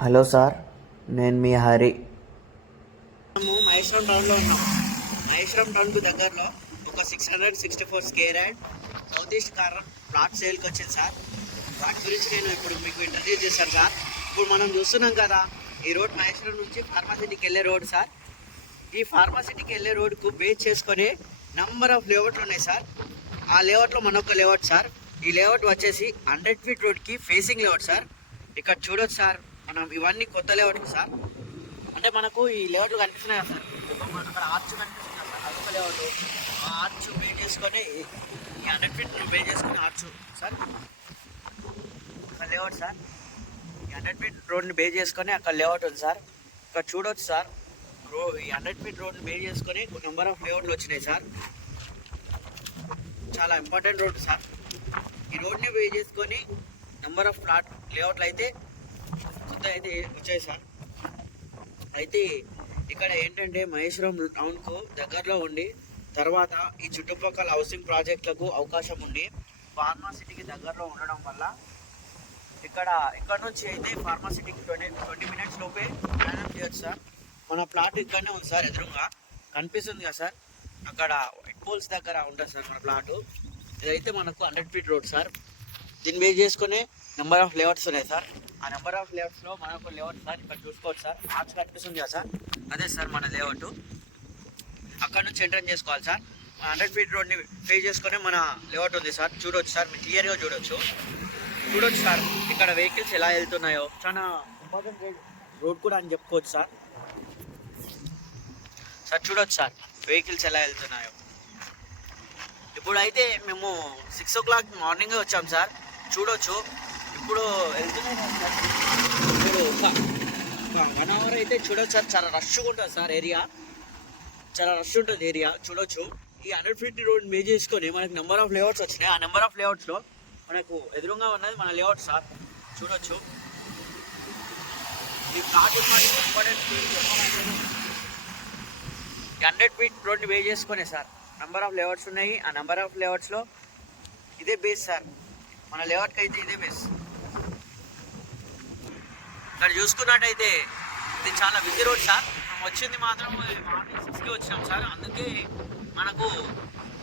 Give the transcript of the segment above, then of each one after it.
Hello sir, నేను మీ హరి. మేము మహేశ్వరం టౌన్లో ఉన్నాం. మహేశ్వరం టౌన్కు దగ్గరలో ఒక 664 square yard south east corner plot సేల్కి వచ్చింది సార్. వాటి గురించి నేను ఇప్పుడు మీకు ఇంట్రడ్యూస్ చేశాను సార్. ఇప్పుడు మనం చూస్తున్నాం కదా, ఈ రోడ్ మహేశ్వరం నుంచి ఫార్మాసిటీకి వెళ్ళే రోడ్ సార్. ఈ ఫార్మాసిటీకి వెళ్ళే రోడ్కు బేస్ చేసుకొని నంబర్ ఆఫ్ లేఅవుట్లు ఉన్నాయి సార్. ఆ లేఅవుట్లో మనొక లేఅవుట్ సార్. ఈ లేఅవుట్ వచ్చేసి 100 ఫీట్ రోడ్కి ఫేసింగ్ లేఅవుట్ సార్. ఇక్కడ చూడొచ్చు సార్, మనం ఇవన్నీ కొత్త లేఅవుట్లు సార్. అంటే మనకు ఈ లేఅవుట్లు కనిపిస్తున్నాయి కదా సార్, అక్కడ ఆర్చ్ కనిపిస్తుంది సార్, అదొక లేఅవుట్. ఆ ఆర్చ్ బే చేసుకొని ఈ 100 ఫీట్ బే చేసుకొని ఆర్చ్ సార్ అక్కడ లేఅవుట్ సార్. ఈ 100 ఫీట్ రోడ్ని బే చేసుకొని అక్కడ లేఅవుట్ ఉంది సార్. ఇక్కడ చూడవచ్చు సార్, ఈ 100 ఫీట్ రోడ్ని బే చేసుకొని నెంబర్ ఆఫ్ లేఅవుట్లు వచ్చినాయి సార్. చాలా ఇంపార్టెంట్ రోడ్ సార్. ఈ రోడ్ని బే చేసుకొని నెంబర్ ఆఫ్ ప్లాట్ లేఅవుట్లు అయితే కొత్త అయితే వచ్చాయి సార్. అయితే ఇక్కడ ఏంటంటే మహేశ్వరం టౌన్కు దగ్గరలో ఉండి, తర్వాత ఈ చుట్టుపక్కల హౌసింగ్ ప్రాజెక్టులకు అవకాశం ఉండి, ఫార్మాసిటీకి దగ్గరలో ఉండడం వల్ల ఇక్కడ నుంచి అయితే ఫార్మాసిటీకి 20 మినిట్స్ లోపే ప్రయాణం చేయొచ్చు సార్. మన ప్లాట్ ఇక్కడనే ఉంది సార్, ఎదురుగా కనిపిస్తుంది కదా సార్, అక్కడ వైట్ పోల్స్ దగ్గర ఉంటుంది సార్ మన ప్లాటు. ఇదైతే మనకు 100 ఫీట్ రోడ్ సార్. దీన్ని బేస్ చేసుకునే నెంబర్ ఆఫ్ లేఅవుట్స్ ఉన్నాయి సార్. ఆ నెంబర్ ఆఫ్ లేఅవుట్స్లో మనకు లేఅవుట్ సార్ ఇక్కడ చూసుకోవచ్చు సార్. ఆర్చ్ కనిపిస్తుంది కదా సార్, అదే సార్ మన లేఅవుట్. అక్కడ నుంచి ఎంటర్ చేసుకోవాలి సార్. 100 ఫీట్ రోడ్ని పే చేసుకొని మన లేఅవుట్ ఉంది సార్. చూడవచ్చు సార్, మీరు క్లియర్గా చూడవచ్చు సార్. ఇక్కడ వెహికల్స్ ఎలా వెళ్తున్నాయో చాలా ఇంపార్టెంట్ రోడ్ కూడా అని చెప్పుకోవచ్చు సార్. చూడవచ్చు సార్ వెహికల్స్ ఎలా వెళ్తున్నాయో. ఇప్పుడైతే మేము 6 o'clock మార్నింగే వచ్చాం సార్. చూడవచ్చు ఇప్పుడు వెళ్తున్నాయి సార్. ఇప్పుడు ఒక 1 hour అయితే చూడవచ్చు సార్, చాలా రష్గా ఉంటుంది సార్ ఏరియా, చాలా రష్ ఉంటుంది ఏరియా. చూడవచ్చు ఈ 100 ఫీట్ రోడ్ బేస్ చేసుకొని మనకు నెంబర్ ఆఫ్ లేఅవుట్స్ వచ్చినాయి. ఆ నెంబర్ ఆఫ్ లేఅవుట్స్లో మనకు ఎదురుగా ఉన్నది మన లేఅవుట్ సార్. చూడవచ్చు ఈ ప్లాట్ ఇంపార్టెంట్ 100 ఫీట్ రోడ్ని బేస్ చేసుకునే సార్ నెంబర్ ఆఫ్ లేఅవుట్స్ ఉన్నాయి. ఆ నెంబర్ ఆఫ్ లేఅవుట్స్లో ఇదే బేస్ సార్, మన లేఅవుట్కి అయితే ఇదే బేస్. ఇక్కడ చూసుకున్నట్టయితే ఇది చాలా బిజీ రోడ్ సార్. మనం వచ్చింది మాత్రం మార్నింగ్ 6కి వచ్చినాం సార్. అందుకే మనకు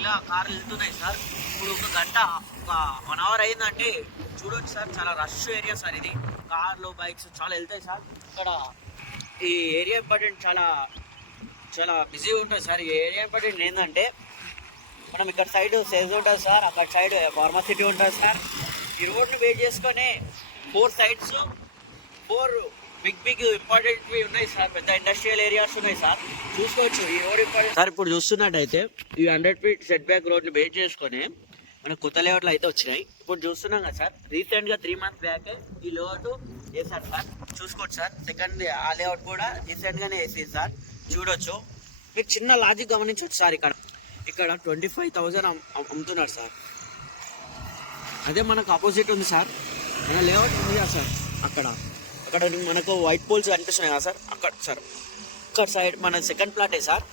ఇలా కార్లు వెళ్తున్నాయి సార్. ఇప్పుడు ఒక గంట, ఒక 1 hour అయిందంటే చూడవచ్చు సార్, చాలా రష్ ఏరియా సార్ ఇది. కార్లు, బైక్స్ చాలా వెళ్తాయి సార్. ఇక్కడ ఈ ఏరియా ఇంపార్టెంట్, చాలా చాలా బిజీగా ఉంటుంది సార్. ఈ ఏరియా ఇంపార్టెంట్ ఏంటంటే మనం ఇక్కడ సైడ్ సేల్స్ ఉంటుంది సార్, అక్కడ సైడ్ ఫార్మాసిటీ ఉంటుంది సార్. ఈ రోడ్ని బేస్ చేసుకొని 4 sides 4 బిగ్ ఇంపార్టెంట్వి ఉన్నాయి సార్. పెద్ద ఇండస్ట్రియల్ ఏరియాస్ ఉన్నాయి సార్. చూసుకోవచ్చు ఈ రోడ్ ఇంపార్టెంట్ సార్. ఇప్పుడు చూస్తున్నట్టయితే ఈ 100 ఫీట్ సెట్ బ్యాక్ రోడ్ని బేస్ చేసుకొని మనకు కొత్త లేఅవుట్లు అయితే వచ్చినాయి. ఇప్పుడు చూస్తున్నాం కదా సార్, రీసెంట్గా 3 months బ్యాక్ ఈ లేఅవుట్ వేసారు సార్. చూసుకోవచ్చు సార్, సెకండ్ ఆ లేఅవుట్ కూడా రీసెంట్గానే వేసేది సార్. చూడొచ్చు, మీరు చిన్న లాజిక్ గమనించవచ్చు సార్. ఇక్కడ 25,000 అమ్ముతున్నారు సార్. అదే మనకు ఆపోజిట్ ఉంది సార్, మన లేఅవుట్ ఉంది కదా సార్. అక్కడ మనకు వైట్ పోల్స్ కనిపిస్తున్నాయి కదా సార్, అక్కడ సార్ అక్కడ సైడ్ మన సెకండ్ ప్లాటే సార్.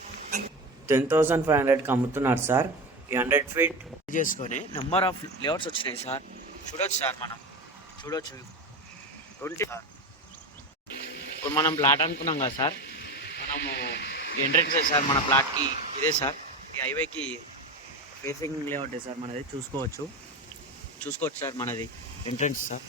10,500కి అమ్ముతున్నారు సార్. ఈ 100 ఫీట్ చేసుకొని నెంబర్ ఆఫ్ లేఅవుట్స్ వచ్చినాయి సార్. చూడొచ్చు సార్, మనం చూడొచ్చు 20 సార్. ఇప్పుడు మనం ప్లాట్ అనుకున్నాం కదా సార్, మనము ఎంట్రెన్స్ సార్ మన ప్లాట్కి ఇదే సార్. ఈ హైవేకి ఫేసింగ్ లేఅవుట్ సార్ మనది. చూసుకోవచ్చు సార్, మనది ఎంట్రన్స్ సార్.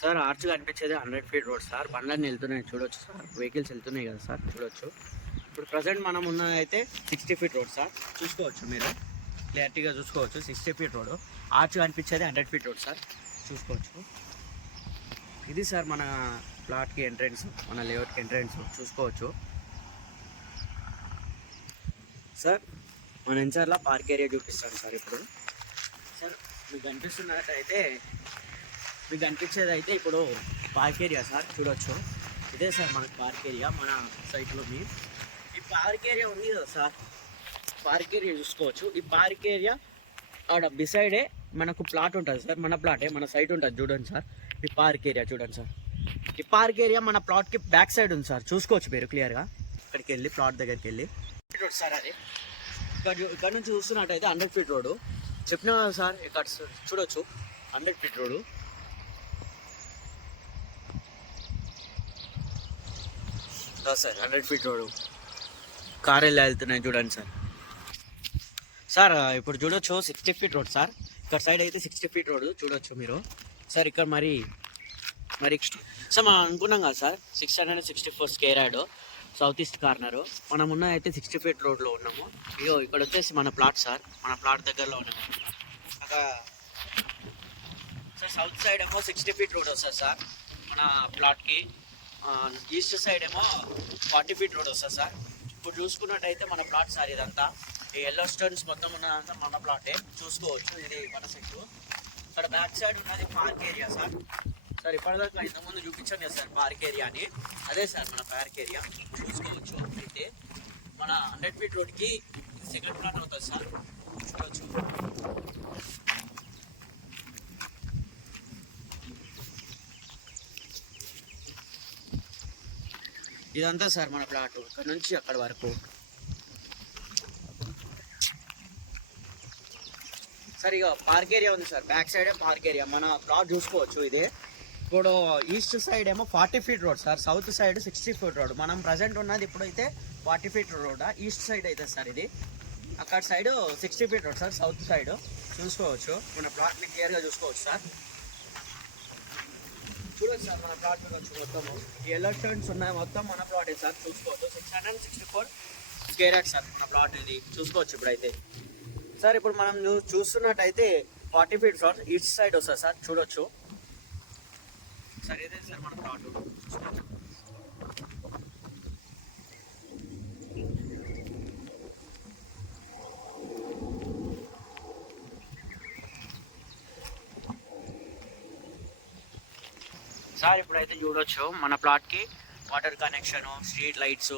సార్ ఆర్చ్ కనిపించేది 100 ఫీట్ రోడ్ సార్. బండ్లన్నీ వెళ్తున్నాయి చూడొచ్చు సార్, వెహికల్స్ వెళ్తున్నాయి కదా సార్. చూడొచ్చు ఇప్పుడు ప్రజెంట్ మనం ఉన్నదైతే 60 ఫీట్ రోడ్ సార్. చూసుకోవచ్చు, మీరు క్లారిటీగా చూసుకోవచ్చు 60 ఫీట్ రోడ్. ఆర్చ్ కనిపించేది 100 ఫీట్ రోడ్ సార్. చూసుకోవచ్చు, ఇది సార్ మన ప్లాట్కి ఎంట్రెన్స్, మన లేఅవుట్కి ఎంట్రెన్స్. చూసుకోవచ్చు సార్. మన ఎన్సార్లో పార్క్ ఏరియా చూపిస్తాను సార్. ఇప్పుడు సార్ మీకు కనిపించేది అయితే ఇప్పుడు పార్క్ ఏరియా సార్. చూడొచ్చు, ఇదే సార్ మనకు పార్క్ ఏరియా మన సైట్లో. ఈ పార్క్ ఏరియా ఉంది కదా సార్, పార్క్ ఏరియా చూసుకోవచ్చు. ఈ పార్క్ ఏరియా ఆడ బిసైడే మనకు ప్లాట్ ఉంటుంది సార్, మన ప్లాటే, మన సైట్ ఉంటుంది చూడండి సార్. ఈ పార్క్ ఏరియా చూడండి సార్. ఈ పార్క్ ఏరియా మన ప్లాట్కి బ్యాక్ సైడ్ ఉంది సార్. చూసుకోవచ్చు మీరు క్లియర్గా. ఇక్కడికి వెళ్ళి ప్లాట్ దగ్గరికి వెళ్ళి రోడ్ సార్ అది. ఇక్కడ నుంచి చూస్తున్నట్టయితే 100 ఫీట్ రోడ్డు. చెప్పినా కదా సార్ ఇక్కడ చూడొచ్చు 100 feet road. Sir 100 feet road car వెళ్తున్నాయి చూడండి సార్. సార్ ఇప్పుడు చూడొచ్చు 60 ఫీట్ రోడ్ సార్. ఇక్కడ సైడ్ అయితే 60 ఫీట్ రోడ్ చూడొచ్చు మీరు సార్. ఇక్కడ మరి సార్ మనం అనుకున్నాం కదా sir 664 square yard south east corner. మనం ఉన్న అయితే 60 ఫీట్ రోడ్లో ఉన్నాము. ఇగో ఇక్కడ వచ్చేసి మన ప్లాట్ సార్. మన ప్లాట్ దగ్గరలో ఉన్నాము అక్కడ సార్. సౌత్ సైడ్ ఏమో 60 ఫీట్ రోడ్ వస్తుంది సార్ మన ప్లాట్కి. ఈస్ట్ సైడ్ ఏమో 40 ఫీట్ రోడ్ వస్తుంది సార్. ఇప్పుడు చూసుకున్నట్టయితే మన ప్లాట్ సార్ ఇదంతా. ఈ ఎల్లో స్టోన్స్ మొత్తం ఉన్నదంతా మన ప్లాటే చూసుకోవచ్చు. ఇది మన సెట్. ఇక్కడ బ్యాక్ సైడ్ ఉన్నది పార్క్ ఏరియా సార్. సార్ ఇప్పటిదాకా ఇంతకుముందు చూపించాను కదా సార్ పార్క్ ఏరియా అని. అదే సార్ మన పార్క్ ఏరియా చూసుకోవచ్చు. అయితే మన 100 ఫీట్ రోడ్కి సెకండ్ ప్లాట్ అవుతుంది సార్. చూడవచ్చు. ఇదంతా సార్ మన ప్లాట్ ఇక్కడ నుంచి అక్కడ వరకు సార్. ఇక పార్క్ ఏరియా ఉంది సార్. బ్యాక్ సైడే పార్క్ ఏరియా. మన ప్లాట్ చూసుకోవచ్చు. ఇదే ఇప్పుడు ఈస్ట్ సైడ్ ఏమో 40 feet road sir. South side 60 feet road. మనం ప్రజెంట్ ఉన్నది ఇప్పుడైతే 40 ఫీట్ రోడ్ ఈస్ట్ సైడ్ అయితే సార్. ఇది అక్కడ side 60 feet road sir. South side చూసుకోవచ్చు. మన ప్లాట్ని క్లియర్గా చూసుకోవచ్చు సార్. చూడవచ్చు సార్ మన ప్లాట్ చూడవచ్చు. మొత్తము ఈ ఎల్లో స్టోన్స్ ఉన్నాయి మొత్తం మన ప్లాటే సార్. చూసుకోవచ్చు 664 స్క్వేర్ యార్డ్ సార్ మన ప్లాట్. ఇది చూసుకోవచ్చు ఇప్పుడైతే సార్. ఇప్పుడు మనం చూస్తున్నట్టయితే 40 ఫీట్ సార్ ఈస్ట్ సైడ్ వస్తుంది సార్. చూడొచ్చు సార్. ఇదే సార్ మన ప్లాట్. సార్ ఇప్పుడైతే చూడొచ్చు మన ప్లాట్కి వాటర్ కనెక్షన్, స్ట్రీట్ లైట్స్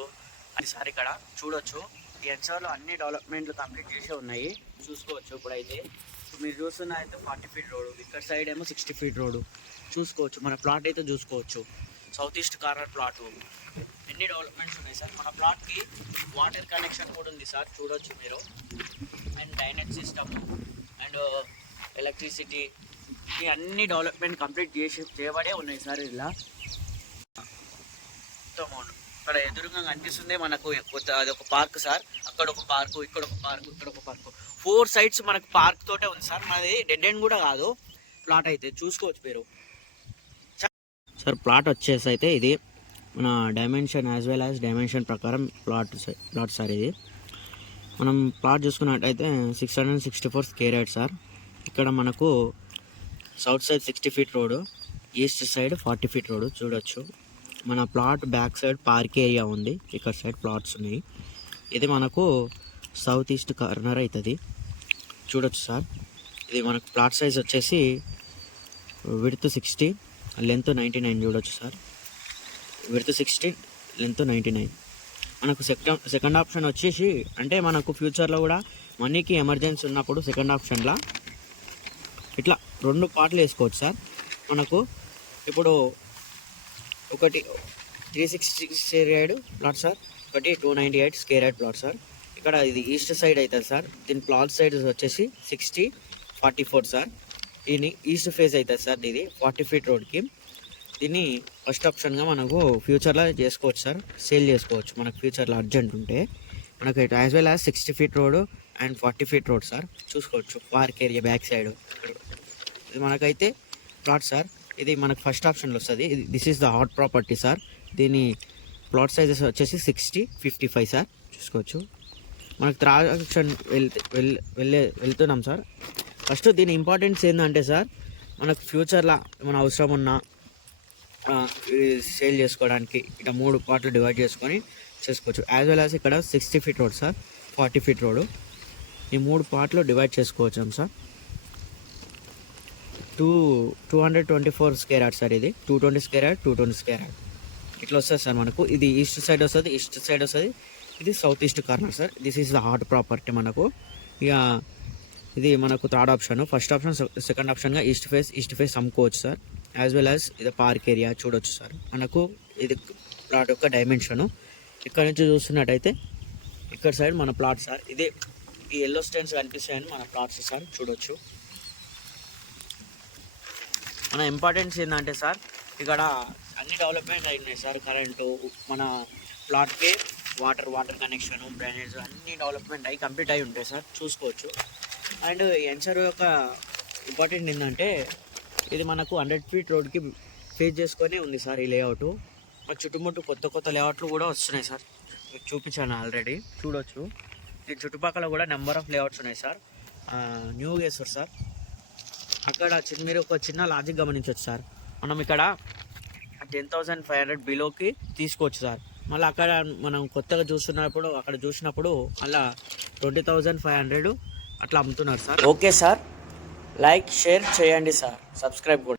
అది సార్. ఇక్కడ చూడొచ్చు ఈ ఎన్సర్లో అన్ని డెవలప్మెంట్లు కంప్లీట్ చేసే ఉన్నాయి చూసుకోవచ్చు. ఇప్పుడైతే మీరు చూస్తున్న అయితే 40 ఫీట్ రోడ్. ఇక్కడ సైడ్ ఏమో 60 ఫీట్ రోడ్ చూసుకోవచ్చు. మన ప్లాట్ అయితే చూసుకోవచ్చు. South east corner plot. ఎన్ని డెవలప్మెంట్స్ ఉన్నాయి సార్ మన ప్లాట్కి. వాటర్ కనెక్షన్ కూడా ఉంది సార్. చూడొచ్చు మీరు. And drainage system and electricity ఈ అన్ని డెవలప్మెంట్ కంప్లీట్ చేయబడే ఉన్నాయి సార్. ఇలా ఇక్కడ ఎదురుగా కనిపిస్తుంది మనకు అది ఒక పార్క్ సార్. అక్కడ ఒక పార్కు, ఇక్కడ ఒక పార్కు, ఇక్కడ ఒక పార్కు. 4 సైడ్స్ మనకు పార్క్ తోటే ఉంది సార్. మనది డెడ్ ఎండ్ కూడా కాదు ప్లాట్ అయితే చూసుకోవచ్చు మీరు సార్. ప్లాట్ వచ్చేసి అయితే ఇది మన dimension as well as dimension ప్రకారం ప్లాట్ సార్. ఇది మనం ప్లాట్ చూసుకున్నట్టయితే 664 స్క్వేర్ యార్డ్ సార్. ఇక్కడ మనకు south side 60 feet road, east side 40 feet road చూడొచ్చు. మన plot back side park area ఉంది. ఇక్కడ సైడ్ ప్లాట్స్ ఉన్నాయి. ఇది మనకు సౌత్ ఈస్ట్ కార్నర్ అవుతుంది చూడొచ్చు సార్. ఇది మనకు ప్లాట్ సైజ్ వచ్చేసి విడ్త్ 60, లెంత్ 99 చూడొచ్చు సార్. Width 60, length 99. మనకు సెకండ్ ఆప్షన్ వచ్చేసి అంటే మనకు ఫ్యూచర్లో కూడా మనీకి ఎమర్జెన్సీ ఉన్నప్పుడు సెకండ్ ఆప్షన్లో ఇట్లా 2 పార్ట్లు వేసుకోవచ్చు సార్. మనకు ఇప్పుడు ఒకటి 360 స్క్వేర్ యార్డ్ ప్లాట్ సార్, ఒకటి 298 స్క్వేర్ యార్డ్ ప్లాట్ సార్. ఇక్కడ ఇది ఈస్ట్ సైడ్ అవుతుంది సార్. దీని ప్లాట్ సైడ్ వచ్చేసి 60, 44 సార్. దీన్ని ఈస్ట్ ఫేస్ అవుతుంది సార్. ఇది 40 ఫీట్ రోడ్కి. దీన్ని ఫస్ట్ ఆప్షన్గా మనకు ఫ్యూచర్లో చేసుకోవచ్చు సార్. సేల్ చేసుకోవచ్చు మనకు ఫ్యూచర్లో అర్జెంట్ ఉంటే. మనకు as well as 60 feet road and 40 feet road sir చూసుకోవచ్చు. పార్క్ ఏరియా బ్యాక్ సైడ్ ఇది మనకైతే ప్లాట్ సార్. ఇది మనకు ఫస్ట్ ఆప్షన్లో వస్తుంది. This is the hot property sir. దీని ప్లాట్ సైజెస్ వచ్చేసి 60, 55 సార్ చూసుకోవచ్చు. మనకు థర్డ్ ఆప్షన్ వెళ్తున్నాం సార్. ఫస్ట్ దీని ఇంపార్టెన్స్ ఏంటంటే సార్ మనకు ఫ్యూచర్లో ఏమైనా అవసరం ఉన్నా సేల్ చేసుకోవడానికి ఇట్లా 3 పార్ట్లు డివైడ్ చేసుకొని చేసుకోవచ్చు. యాజ్ వెల్ యాజ్ ఇక్కడ 60 feet road sir, 40 feet road. ఈ 3 పార్ట్లు డివైడ్ చేసుకోవచ్చు సార్. 224 square yard sir. ఇది 220 స్క్వేర్ యార్డ్, 220 స్క్వేర్ యార్డ్ ఇట్లా వస్తుంది సార్ మనకు. ఇది ఈస్ట్ సైడ్ వస్తుంది, ఈస్ట్ సైడ్ వస్తుంది. ఇది south east corner sir. This is the hot property మనకు. ఇక ఇది మనకు third option. First option second ఆప్షన్గా ఈస్ట్ ఫేస్ అమ్ముకోవచ్చు సార్. యాజ్ వెల్ యాజ్ ఇది పార్క్ ఏరియా చూడొచ్చు సార్. మనకు ఇది ప్లాట్ యొక్క డైమెన్షను. ఇక్కడ నుంచి చూస్తున్నట్టయితే ఇక్కడ సైడ్ మన ప్లాట్ సార్. ఇది ఈ ఎల్లో స్టెన్స్ కనిపిస్తాయని మన ప్లాట్స్ సార్ చూడొచ్చు. మన ఇంపార్టెన్స్ ఏంటంటే సార్ ఇక్కడ అన్ని డెవలప్మెంట్ అయినాయి సార్. కరెంటు, మన ప్లాట్కి వాటర్ కనెక్షను, డ్రైనేజ్ అన్ని డెవలప్మెంట్ అయ్యి కంప్లీట్ అయి ఉంటాయి సార్, చూసుకోవచ్చు. అండ్ ఎన్సర్ యొక్క ఇంపార్టెంట్ ఏంటంటే ఇది మనకు 100 feet రోడ్కి ఫేస్ చేసుకొని ఉంది సార్ ఈ లేఅవుట్. మన చుట్టుముట్టు కొత్త లేఅవుట్లు కూడా వస్తున్నాయి సార్, మీకు చూపించాను ఆల్రెడీ, చూడొచ్చు. దీని చుట్టుపక్కల కూడా నెంబర్ ఆఫ్ లేఅవుట్స్ ఉన్నాయి సార్, న్యూగా వేస్తారు సార్. అక్కడ మీరు ఒక చిన్న లాజిక్ గమనించవచ్చు సార్. మనం ఇక్కడ 10,500 బిలోకి తీసుకోవచ్చు సార్. మళ్ళీ అక్కడ మనం కొత్తగా చూసినప్పుడు అలా 20,500 అట్లా అమ్ముతున్నారు sir. Okay sir, like share చేయండి సార్, సబ్స్క్రైబ్ కూడా.